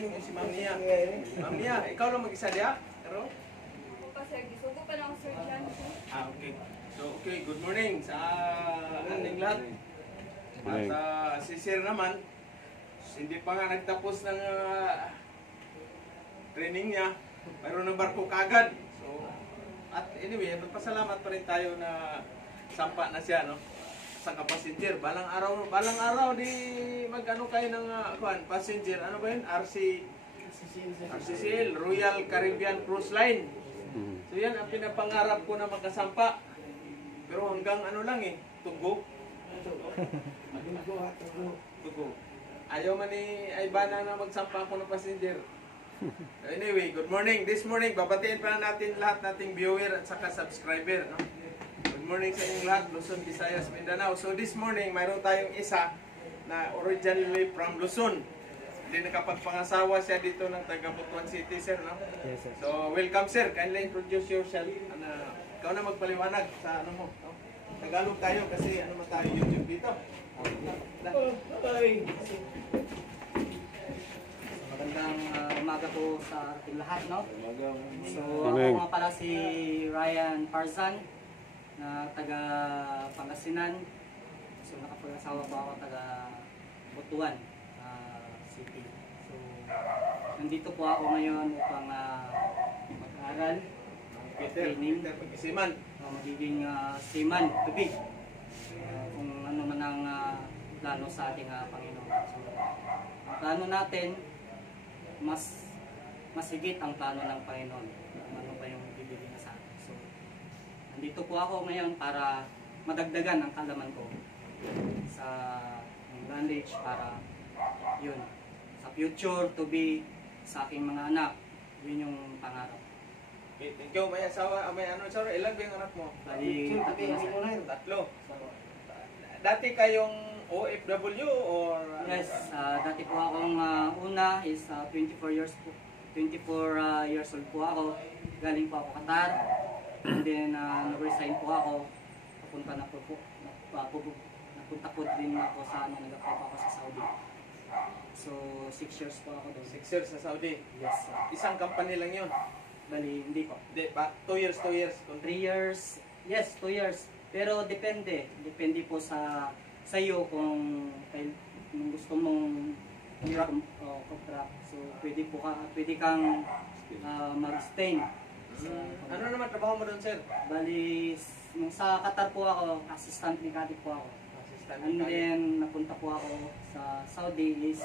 morning si Ma'am Nia. Ma'am Nia, ikaw lang mag-isa diya? Pero? Ako pa sir, gisugo pa lang sir dyan. Okay. So, okay, good morning sa ating lahat. At si Sir naman, hindi pa nga nagtapos ng training niya. Mayroon ng barko kagad. So, at anyway, magpasalamat pa rin tayo na sampa na siya, no? Sa passenger. Balang araw di magano kayo ng passenger. Ano ba yun? RCCL, Royal Caribbean Cruise Line. So yan ang pinapangarap ko na magkasampa. Pero hanggang ano lang tugo. Tugo. Ayaw man ni Aibana na magsampa ako ng passenger. Anyway, good morning. This morning, babatiin pa natin lahat nating viewer at saka subscriber, no? Good morning sa inyong lahat, Luzon, Visayas, Mindanao. So this morning, mayroon tayong isa na originally from Luzon. Hindi nakapagpangasawa siya dito ng taga Butuan City, sir, no? Yes, sir. So welcome, sir. Kindly introduce yourself. Ikaw na magpaliwanag sa ano mo, no? Tagalog tayo kasi ano man tayo YouTube dito. Magandang umaga po sa ating lahat, no? So, Amen. ako nga pala si Ryan Farzan na taga Pangasinan. So, nakapag-asawa po ako taga Butuan City. So, nandito po ako ngayon upang mag-aral, training, Pag-isiman. magiging seaman to be. Kung ano man ang plano sa ating Panginoon. So, ang plano natin, mas higit ang plano ng Panginoon. Ano pa yung bibigyan niya sa atin. So, nandito po ako ngayon para madagdagan ang kalaman ko sa knowledge para yun, sa future to be sa aking mga anak. Yun yung pangarap. Okay, thank you. May asawa, may ano, sir, ilan ba yung anak mo? Bali, Tatlo. Dati kayong OFW or yes, dati po akong una is 24 years old po ako. Galing po ako Qatar. And then nag-resign po ako. Napunta po din ako sa nag-apply po ako sa Saudi. So 6 years po ako doon. 6 years sa Saudi? Yes, sir. Isang company lang yun? Bali, hindi po. Hindi, 2 years. 3 years, yes, 2 years. Pero depende po sa iyo kung gusto mong contract. So pwede kang mag-stay. Ano naman trabaho mo doon, sir? Bali, nung sa Qatar po ako, assistant mechanic po ako. Assistant And mechanic. then napunta po ako sa Saudi is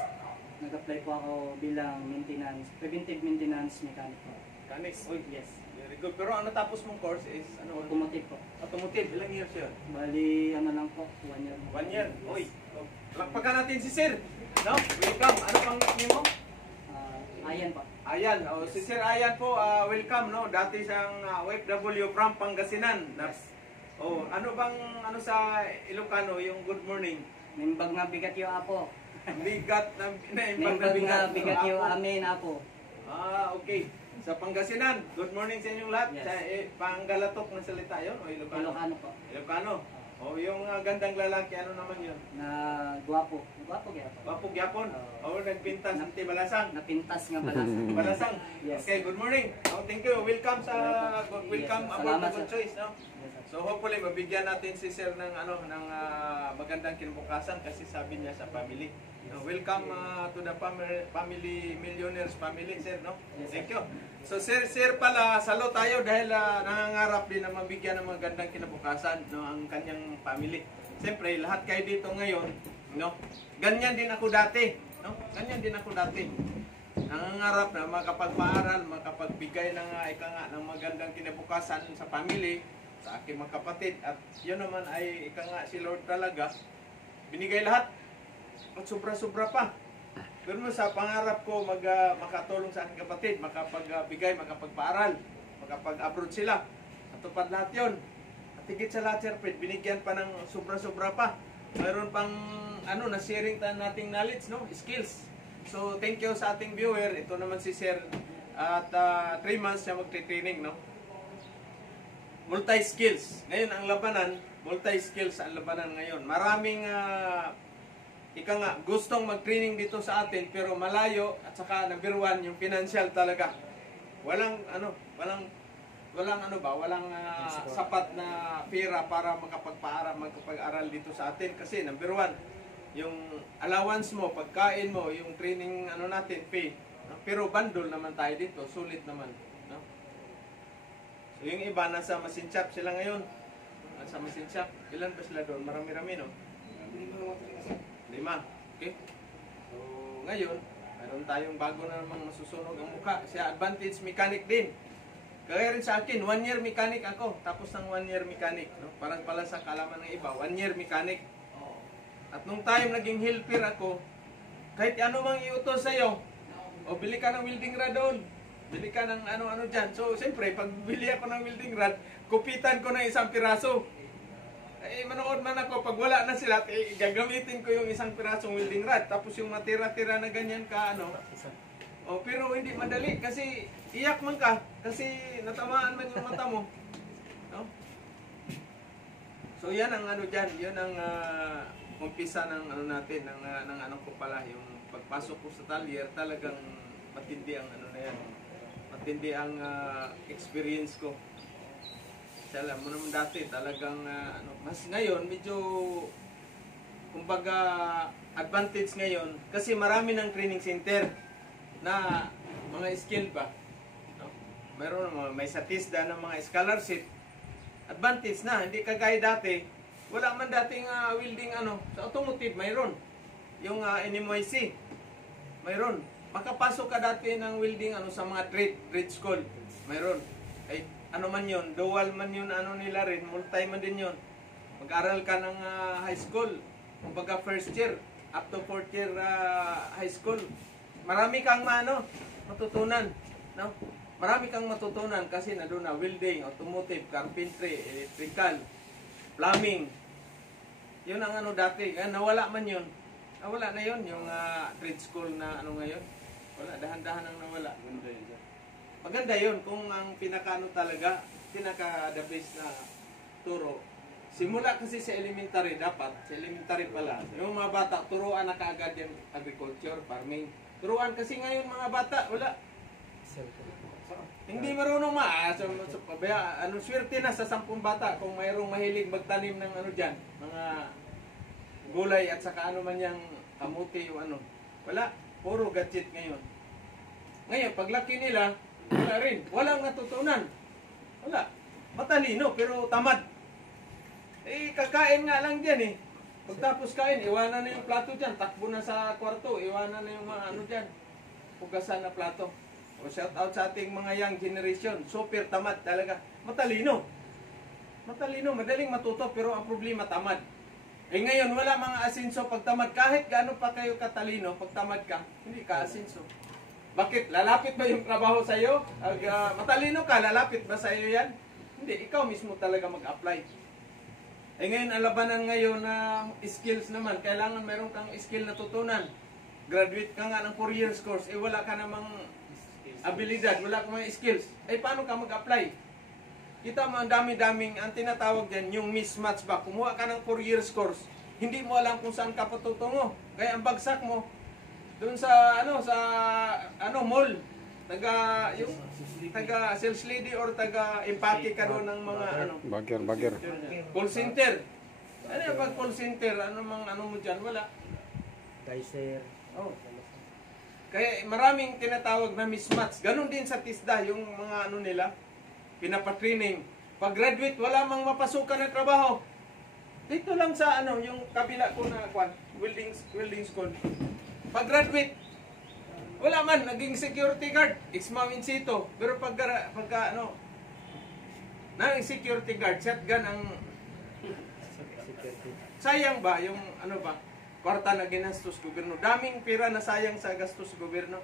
nag-apply po ako bilang preventive maintenance mechanic po. Mechanic? Uy, Yes. very good. Pero ang natapos mong course is ano? Automotive po. Automotive. Ilang years yun? Bali, ano lang po, 1 year. 1 year. Uy, lakpakan natin si sir. No? Welcome. Ano pang name mo? Ayan po. Ayan. Si Sir Ayan po, welcome. No? Dati siyang OFW from Pangasinan. Ano bang sa Ilocano yung good morning? Mimbag nga bigat yung apo. Bigat na Mimbag nga bigat yung amin apo. Okay. Sa Pangasinan, good morning sa inyong lahat. Yes. Sa Panggalatok na salita yun o Ilocano? Ilocano po. Ilocano. Yung gandang lalaki, ano naman yun? Na guwapo. Guwapo kaya po. Wapog Yapon. Nagpintas ng Balasang. Napintas nga balasang. Balasang. Yes. Okay, good morning. Thank you. Welcome Yes, aboard salamat, the Good sir. Choice, no? So hopefully mabigyan natin si Sir ng magandang kinabukasan kasi sabi niya sa family. Welcome to the family millionaires family, sir, no? Yes, Thank you. So sir pala salo tayo dahil nangangarap din na mabigyan ng magandang kinabukasan, no, ang kanyang family. Siyempre lahat kayo dito ngayon, no? Ganyan din ako dati, no? Ganyan din ako dati. Nangangarap na makapagpaaral, makapagbigay ng ng magandang kinabukasan sa family, sa aking mga kapatid, at yun naman ay si Lord talaga binigay lahat at sobra-sobra pa. Pero sa pangarap ko makatulong sa aking kapatid, makapagbigay, makapagpaaral, makapag-abroad sila. At tupad lahat yun. At higit sa lahat, sir, binigyan pa ng sobra-sobra pa. Mayroon pang na-sharing nating knowledge, no? Skills. So thank you sa ating viewer. Ito naman si Sir at 3 months siya magte-training, no? Multi-skills. Ngayon ang labanan, multi-skills ang labanan ngayon. Maraming ika nga, gustong mag-training dito sa atin, pero malayo, at saka number one, yung financial talaga. Walang sapat na pera para makapag-aral dito sa atin. Kasi number one, yung allowance mo, pagkain mo, yung training natin, pay. No? Pero bundle naman tayo dito, sulit naman. No? So yung iba, nasa Masinchap sila ngayon. Nasa Masinchap. Ilan ba sila doon? Marami-rami, no? 5. Okay? So ngayon, mayroon tayong bago na namang masusunog ang mukha. Siya, Advantage Mechanic din. Kaya rin sa akin, 1 year mechanic ako. Tapos ng 1 year mechanic. No? Parang pala sa kalaman ng iba, 1 year mechanic. At nung time naging helper ako, kahit ano mang iutos sa'yo, o bili ka ng welding rod doon, bili ka ng ano-ano dyan. So, siyempre, pag bili ako ng welding rod, kupitan ko ng 1 piraso. Eh, manood man ako, pag wala na sila, gagamitin ko yung 1 pirasong welding rod. Tapos yung matira-tira na ganyan ka, Oh, pero hindi madali kasi iyak man ka kasi natamaan man yung mata mo. No? So yan ang diyan, yun ang umpisa ng natin ng ko pala yung pagpasok ko sa talyer, talagang matindi ang na yan. Matindi ang experience ko. Alam mo naman dati talagang mas ngayon medyo kumbaga advantage ngayon kasi marami ng training center na mga skill pa. No? Mayroon may satisda ng mga scholarship. Advantage na, hindi kagaya dati. Wala man dating welding sa automotive mayroon. Yung NMYC mayroon. Makapasok ka dati ng welding sa mga trade school. Mayroon. Ay ano man yun, dual man yun, nila rin, multi man din yun. Mag-aral ka ng high school. Kumbaga first year, up to 4th year high school. Marami kang matutunan, no? Marami kang matutunan kasi nandoon na welding, automotive, carpentry, electrical, plumbing. 'Yun ang dati. Nawala man 'yun. Nawala na 'yun yung trade school na ngayon. Wala, dahan-dahan ang nawala. Maganda 'yun kung ang talaga, pinaka the best na turo. Simula kasi sa elementary dapat, sa elementary pala. Yung mga bata turuan na kaagad yung agriculture, farming. Turuan kasi ngayon mga bata, wala. Hindi marunong swerte na sa 10 bata kung mayroong mahilig magtanim ng dyan, mga gulay at saka man yang kamuti o Wala, puro gadget ngayon. Ngayon, paglaki nila, wala rin. Walang natutunan. Wala. Matalino, pero tamad. Kakain nga lang dyan Pagtapos kain, iwanan na yung plato dyan. Takbo na sa kwarto, iwanan na yung mga dyan. Pugasan na plato. O shout out sa ating mga young generation. Super tamad talaga. Matalino. Matalino, madaling matuto, pero ang problema tamad. Ngayon, wala mga asinso pag tamad. Kahit gaano pa kayo katalino, pag tamad ka, hindi ka asinso. Bakit? Lalapit ba yung trabaho sa'yo? Matalino ka, lalapit ba sa'yo yan? Hindi, ikaw mismo talaga mag-apply. Ngayon, ang labanan ngayon na skills naman, kailangan meron kang skill na tutunan. Graduate ka nga ng 4 years course, wala ka namang abilidad, wala kang mga skills. Paano ka mag-apply? Kita mo, ang dami-daming, ang tinatawag dyan, yung mismatch ba? Kumuha ka ng 4 years course, hindi mo alam kung saan ka patutungo. Kaya ang bagsak mo, doon sa, mall, taga sales lady or taga empake ka doon ng mga bagger call center. Yung pag call center, mo dyan, wala. Dicer. Kaya maraming tinatawag na mismatch. Ganon din sa TISDA, yung mga nila, pinapatraining. Pag graduate, wala mang mapasukan ng trabaho. Dito lang sa yung kabila ko na welding school. Pag graduate, wala man, naging security guard, ex-ma'am in situ. Pero pagka naging security guard, shotgun ang sayang ba yung kwarta na ginastos gobyerno. Daming pera na sayang sa gastos gobyerno.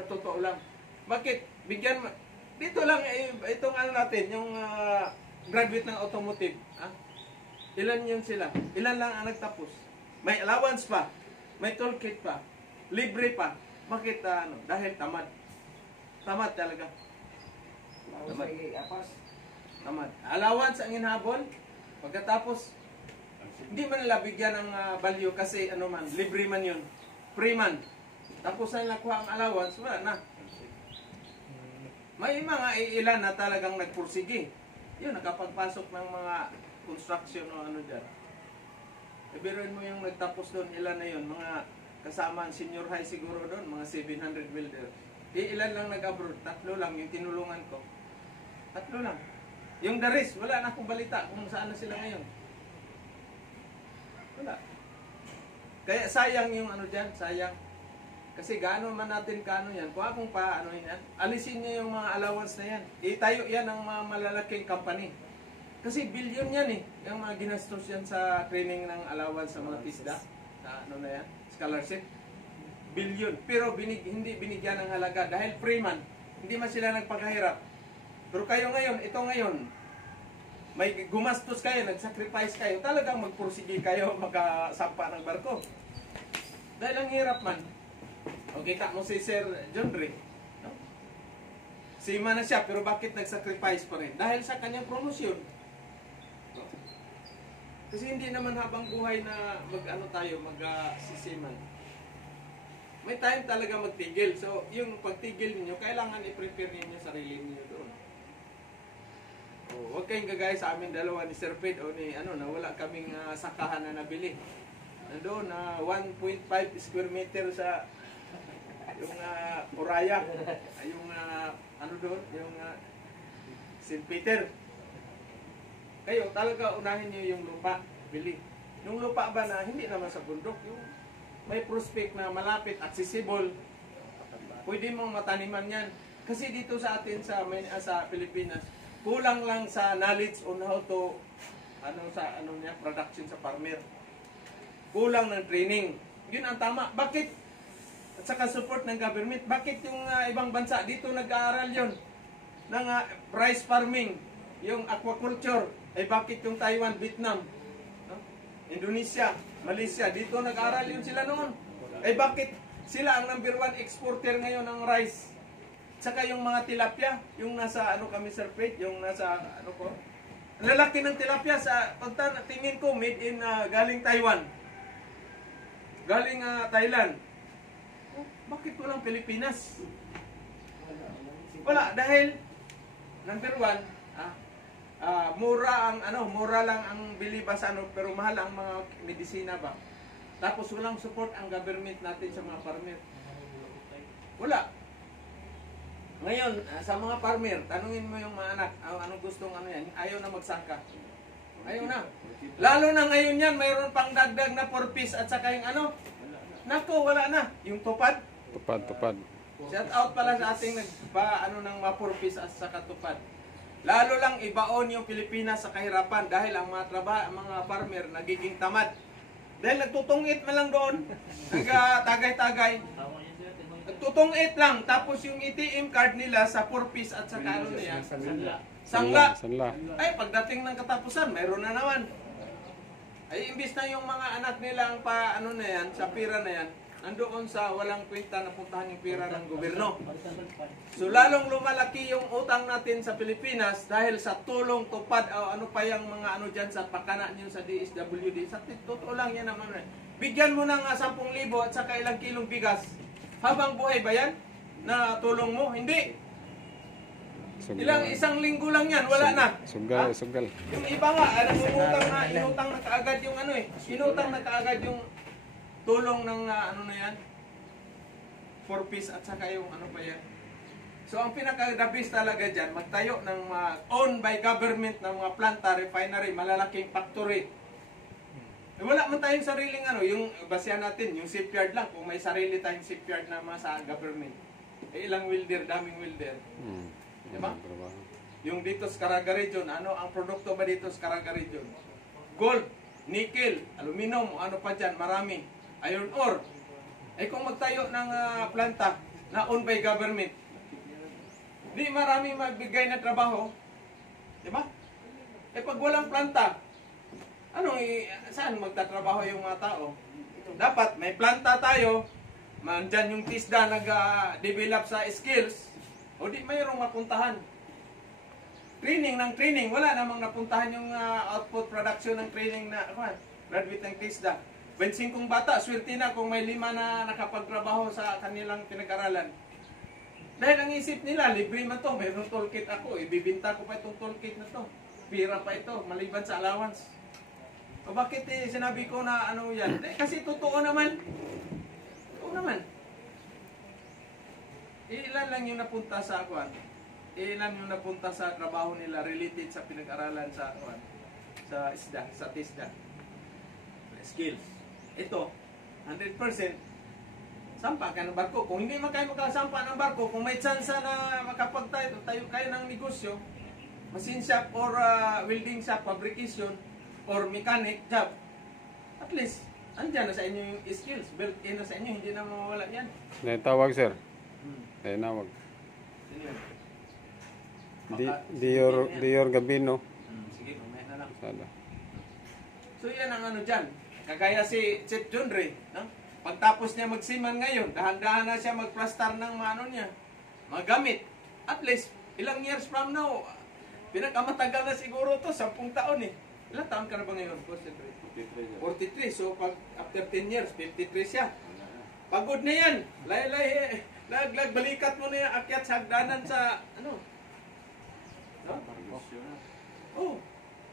Sa totoo lang. Bakit? Bigyan dito lang itong natin, yung graduate ng automotive. Ilan yun sila? Ilan lang ang nagtapos? May allowance pa, may toolkit pa, libre pa. Bakit dahil tamad. Tamad talaga. Tamad. Allowance ang inhabol. Pagkatapos Hindi man nila bigyan ng value kasi ano man, libre man yun. Free man. Tapos na nakuha ang allowance, wala na. May mga ilan na talagang nagpursige. Yun, nakapagpasok ng mga construction o ano dyan. Ibiruin mo yung nagtapos doon, ilan na yun, mga kasama ang senior high siguro doon, mga 700 builder. Ilan lang nag-abroad, 3 lang yung tinulungan ko. 3 lang. Yung the rest, wala na akong balita kung saan na sila ngayon. Wala. Kaya sayang yung ano dyan, sayang. Kasi gaano man natin kaano yan, kung akong pa ano yan, alisin niyo yung mga allowance na yan. Itayo yan ng mga malalaking company. Kasi billion yan eh, yung mga ginastos yan sa training ng allowance sa mga TISDA, sa ano na yan, scholarship. Billion. Pero hindi binigyan ng halaga dahil free man. Hindi man sila nagpagkahirap. Pero kayo ngayon, ito ngayon, may gumastos kayo, nag-sacrifice kayo, talagang magpursige kayo, magkasampa ng barko. Dahil ang hirap man. O kita mo si Sir John Ray. No? Sima na siya, pero bakit nag-sacrifice pa rin? Dahil sa kanyang promosyon. No? Kasi hindi naman habang buhay na mag-ano tayo, mag-sisiman. May time talaga magtigil. So, yung pagtigil niyo kailangan i-prepare niyo sarili niyo doon. O, huwag kayong gagaya sa amin dalawa ni Sir Fred o ni ano, na wala kaming sakahan na nabili. Nandoon na 1.5 square meter sa yung Oraya, yung ano doon, yung St. Peter. Kayo, talaga unahin niyo yung lupa, bili. Yung lupa ba na hindi naman sa bundok, yung may prospect na malapit, accessible, pwede mong mataniman yan. Kasi dito sa atin sa Pilipinas, kulang lang sa knowledge on how to production sa farmer. Kulang ng training. Yun ang tama. Bakit? At saka support ng government. Bakit yung ibang bansa dito nag-aaral yun ng rice farming, yung aquaculture, ay bakit yung Taiwan, Vietnam, no? Indonesia, Malaysia, dito nag-aaral yun sila noon. Ay bakit sila ang number 1 exporter ngayon ng rice? At saka yung mga tilapia, yung nasa ano kami Sir Fred, yung nasa ano ko, lalaki ng tilapia sa tingin ko made in galing Taiwan, galing Thailand. Bakit walang Pilipinas? Wala, dahil number 1, mura lang ang bili ba sa ano, pero mahal ang mga medisina ba. Tapos walang support ang government natin sa mga farmer. Wala. Ngayon, sa mga farmer, tanungin mo yung mga anak, anong gustong ano yan, ayaw na magsangka. Ayaw na. Lalo na ngayon yan, mayroon pang dagdag na 4 piece at saka yung ano, nako, wala na. Yung tupad. Tupad. Shout out pala sa ating ng mapurpis at saka tupad. Lalo lang ibaon yung Pilipinas sa kahirapan dahil ang mga mga farmer nagiging tamad. Dahil nagtutungit man lang doon, nagtagay-tagay. Nagtutungit lang, tapos yung ATM card nila sa purpose at saka ano niya, sangla. Ay, pagdating ng katapusan, mayroon na naman. Ay, imbis na yung mga anak nilang sa pira na yan, nandoon sa walang kwenta na puntahan yung pira ng gobyerno. So lalong lumalaki yung utang natin sa Pilipinas dahil sa tulong tupad o ano pa yung mga ano dyan sa pakana niyo sa DSWD. Sa totoo lang yan naman. Bigyan mo ng 10,000 at saka ilang kilong bigas. Habang buhay ba yan na tulong mo? Hindi. Isang linggo lang yan, wala na. Sugal. Yung iba nga, inutang na kaagad yung inutang na kaagad yung tulong ng na yan, 4 piece at saka yung ano pa yan. So ang pinaka-the best talaga dyan, magtayo ng owned by government ng mga planta, refinery, malalaking factory. Wala man tayong sariling yung basehan natin, yung shipyard lang, kung may sarili tayong shipyard na sa government. Ilang welder, daming welder. Diba? Yung dito sa Caraga region, ang produkto ba dito sa Caraga region? Gold, nickel, aluminum, ano pa dyan, marami. Iron ore. Kung magtayo ng planta na owned by government, di marami magbigay na trabaho. Diba? Pag walang planta, saan magtatrabaho yung mga tao? Dapat may planta tayo, mandyan yung TISDA nag-develop sa skills, o di mayroong mapuntahan. Training ng training, wala namang napuntahan yung output production ng training na graduate ng TISDA. 25 bata, swerte na kung may 5 na nakapagtrabaho sa kanilang pinag-aralan. Dahil ang isip nila, libre man to, mayroong toolkit ako, ibibinta ko pa itong toolkit na to. Pira pa ito, maliban sa allowance. O bakit sinabi ko na ano yan? Kasi totoo naman. Totoo naman. Ilan lang yung napunta sa akuan. Ilan yung napunta sa trabaho nila related sa pinag-aralan sa akuan. Sa ISDA, sa TISDA. Skills. Ito, 100%. Sampa ka ng barko. Kung hindi man kayo makasampa ng barko, kung may chance na makapagtayo kayo ng negosyo, machine shop or welding shop, fabrication, or mechanic job, at least, andyan na sa inyo yung skills. Built in na sa inyo, hindi na mawawala yan. Naitawag, sir. Nainawag. Sino yun? Dior Gabino. Sige, mamaya na lang. Sada. So yan ang ano dyan. Kagaya si Chef John Ray, no? Pagtapos niya magsiman ngayon, dahan-dahan na siya magplastar ng ano niya, mga gamit. At least, ilang years from now, pinakamatagal na siguro to, 10 taon eh. Ilang taon ka na ba ngayon, Chef Ray? 43. So, pag after 10 years, 53 siya. Pagod na yan. Lay-lay, lag balikat mo na yan, akyat sa hagdanan sa, ano? No? Oh.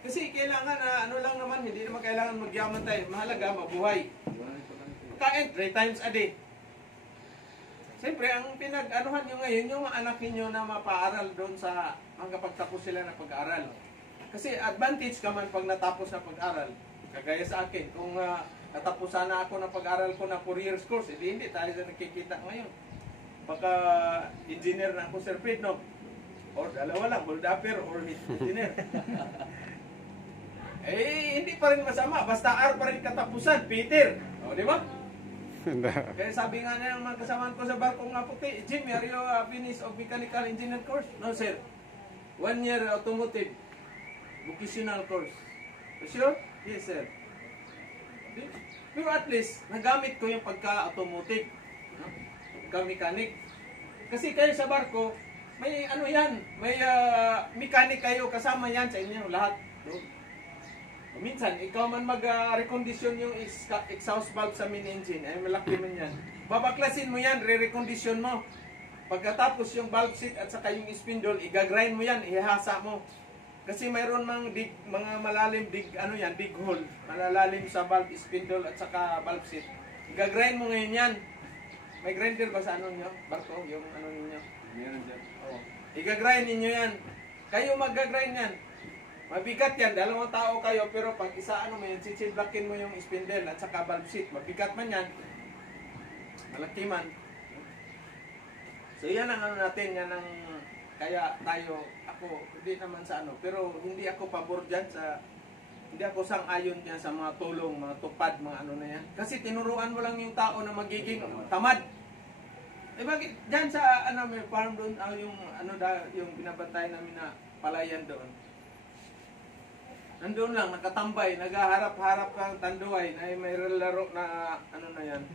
Kasi kailangan, ano lang naman, hindi naman kailangan magyaman tayo. Mahalaga, mabuhay. Kain 3 times a day. Siyempre, ang pinag-anuhan nyo ngayon, yung anak ninyo na mapaaral doon sa hanggang pagtapos sila ng pag-aaral. Kasi advantage ka man pag natapos na pag-aral. Kagaya sa akin, kung natapos sana ako ng pag-aral ko na 4 years course, hindi tayo na nakikita ngayon. Pagka engineer na ako, Sir Fred, no? Or dalawa lang, holdapper or engineer. Hindi pa rin masama. Basta R pa rin katapusan, Peter. O, di ba? Kaya sabi nga na ng mga kasamaan ko sa barko nga puti, Jim, are you finished of mechanical engineer course? No, sir. 1 year automotive vocational course. Sure? Yes, sir. Pero at least, nagamit ko yung pagka-automotive. No? Pagka-mechanic. Kasi kayo sa barko, may ano yan, may mechanic kayo, kasama yan sa inyo lahat. No? Minsan, ikaw man mag-recondisyon yung exhaust valve sa main engine, ay malaki man yan. Babaklasin mo yan, re-recondisyon mo. Pagkatapos yung valve seat at saka yung spindle, igagrind mo yan, ihasa mo. Kasi mayroon mga malalim dig hole, malalalim sa valve spindle at saka valve seat. Igagrind mo ngayon yan. May grinder ba sa ano nyo? Barko, yung ano ninyo? Meron dyan. Oo. Igagrind ninyo yan. Kayo mag-grind yan. Mabigat yan, 2 tao kayo, pero pag isa mo yan, sisidlakin mo yung spindle at saka valve seat. Mabigat man yan, malaki man. So yan ang ano natin, yan ang, kaya tayo, ako, hindi naman sa ano, pero hindi ako pabor dyan sa, hindi ako sang-ayon dyan sa mga tulong, mga tupad, mga ano na yan. Kasi tinuruan mo lang yung tao na magiging tamad. Bakit dyan sa, ano, may farm doon, yung binabantay namin na palayan doon. Nandun lang, nakatambay, naghaharap-harap kang tanduay, na may laro na, ano na yan,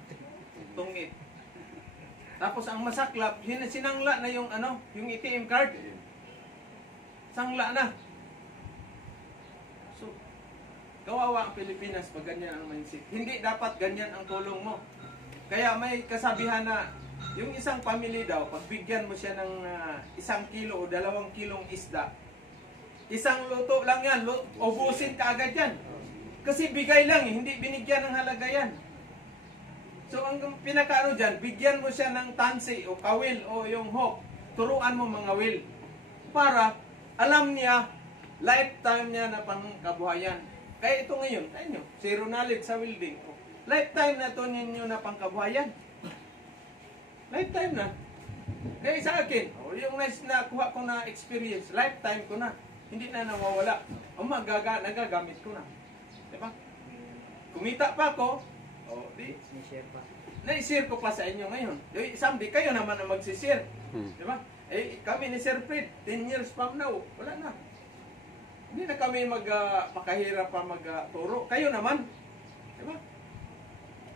tungit. Tapos ang masaklap, sinangla na yung, yung ATM card. Sangla na. So, kawawa ang Pilipinas pag ganyan ang mindset. Hindi dapat ganyan ang tulong mo. Kaya may kasabihan na, yung isang family daw, pagbigyan mo siya ng 1 kilo o 2 kilong isda, isang luto lang yan, ubusin ka agad yan. Kasi bigay lang hindi binigyan ng halaga yan. So ang pinakaano dyan, bigyan mo siya ng tansi o kawil o yung hook. Turuan mo mga will. Para alam niya, lifetime niya na pangkabuhayan. Kaya ito ngayon, tayo, zero knowledge sa welding. Lifetime na ito ninyo na pangkabuhayan. Lifetime na. Kaya sa akin, yung nakuha ko na experience, lifetime ko na. Hindi na nawawala. Nagagamit ko na. Diba? Kumita pa ako, na-share ko pa sa inyo ngayon. Someday, kayo naman ang magsishare. Diba? Kami ni Sir Fred, 10 years from now, wala na. Hindi na kami makahirap pa magturo. Kayo naman. Diba?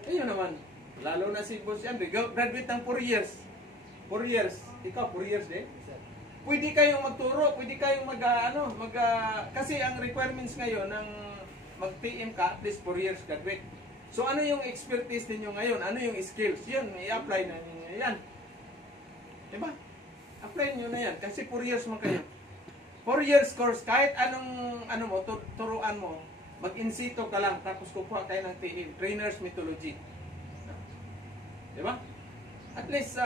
Kayo naman. Lalo na si Boss Andre, graduate ng 4 years. 4 years. Ikaw, 4 years din? Pwede kayong magturo, pwede kayong kasi ang requirements ngayon ng mag-TM ka, at least 4 years graduate. So ano yung expertise ninyo ngayon? Ano yung skills? Yun, i-apply na ninyo yan. Diba? Apply nyo na yan. Kasi 4 years mo kayo. 4 years course, kahit anong turuan mo, mag-insito ka lang, tapos kukuha kayo ng TM, Trainer's Methodology. Diba? At least,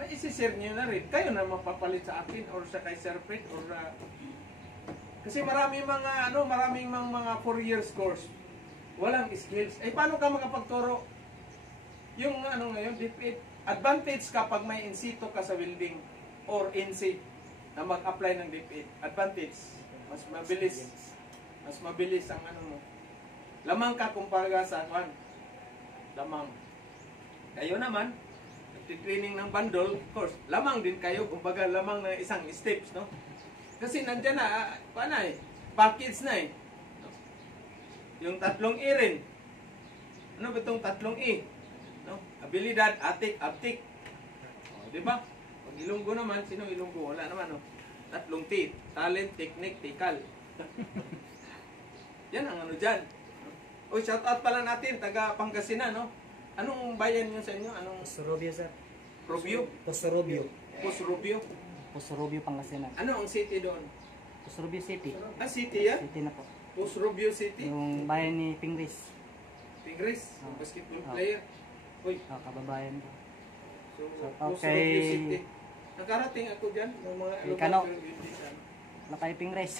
may isi-share nyo na rin. Kayo na mapapalit sa akin or sa kay Sir Fred or kasi maraming mga 4 years course. Walang skills. Eh, paano ka makapagturo? Yung ngayon, DepEd, advantage kapag may insito ka sa welding or NC na mag-apply ng DepEd. Advantage. Mas mabilis. Mas mabilis ang mo. Lamang ka kumpara sa lamang. Kayo naman, nagtitraining ng bundle, of course, lamang din kayo, kumbaga lamang na isang steps, no? Kasi nandyan na, package na eh. Yung 3 E rin. Ano ba itong 3 E? No? Abilidad, atik, aptik. O, diba? Pag Ilonggo naman, sino Ilonggo? Wala naman, no? 3 T. Talent, technique, tikal. Yan ang dyan. O, shout out pala natin, taga Pangasinan, no? Anong bayan nyo sa inyo? Anong Posorobio, sir. Rubio? Posorobio. Rubio? Posorobio, Pangasinan. Ano ang city doon? Posorobio City. City yan? City na po. Rubio City? Yung bayan ni Pingris. Tigres? Basketball player? Uy, Kababayan ko. so, Okay. Rubio City. Nakarating ako dyan ng mga Kay lugar Kano. pero hindi sa Lakay Pingris.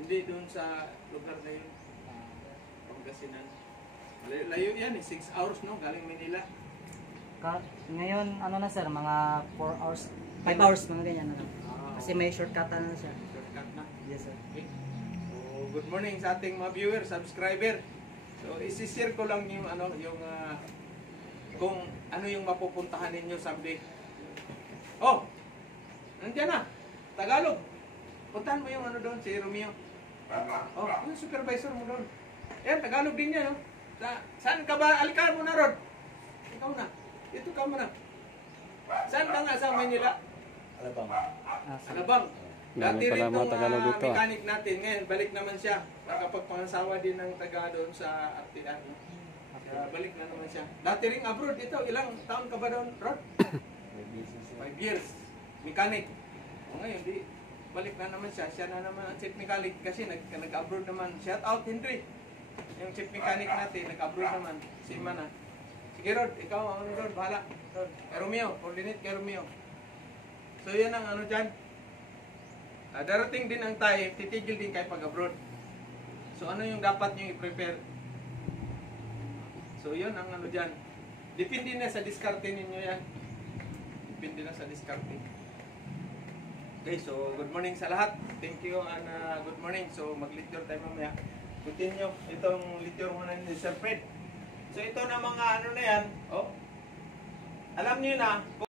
hindi doon sa lugar na yun. Pangasinan. Layo yan eh, 6 hours no, galing Manila. Ngayon, ano na sir, mga 4 hours, 5 hours, mga ganyan na lang. Kasi may shortcut na siya. Shortcut na. Yes, sir. Okay. So, good morning sa ating mga viewer, subscriber. So, isi-share ko lang yung kung ano yung mapupuntahan ninyo someday. Oh! Nandiyan na! Tagalog! Puntahan mo yung doon, si Romeo. Oh, yung supervisor mo doon. Yan, Tagalog din yan, no? Saan ka ba? Alikan mo na, Rod. Ikaw na. Dito ka muna. Saan ka nga sa Manila? Alabang. Dati rin itong mechanic natin. Ngayon, balik naman siya. Nakapagpangasawa din ng taga doon sa Artilan. Balik na naman siya. Dati rin abroad. Ito, ilang taon ka ba doon, Rod? 5 years. Mechanic. O ngayon, balik na naman siya. Siya na naman ang chief mechanic kasi nag-abroad naman. Shout out, Henry. Yung chief mechanic natin, nag-abroad naman. Si Mana. Sige, Rod. Ikaw ang Rod. Bahala. Rod. Kay Romeo. Coordinate kay Romeo. So, yan ang dyan. Darating din ang tayo, titigil din kayo pag-abroad. So, ano yung dapat nyo i-prepare? So, yun ang dyan. Depende na sa diskarte ninyo yan. Depende na sa diskarte. Okay, so good morning sa lahat. Thank you and good morning. So, mag-lecture tayo mamaya. Continue. Itong lecture muna ni Sir Fred. So, ito na mga na yan. Oh, alam niyo na,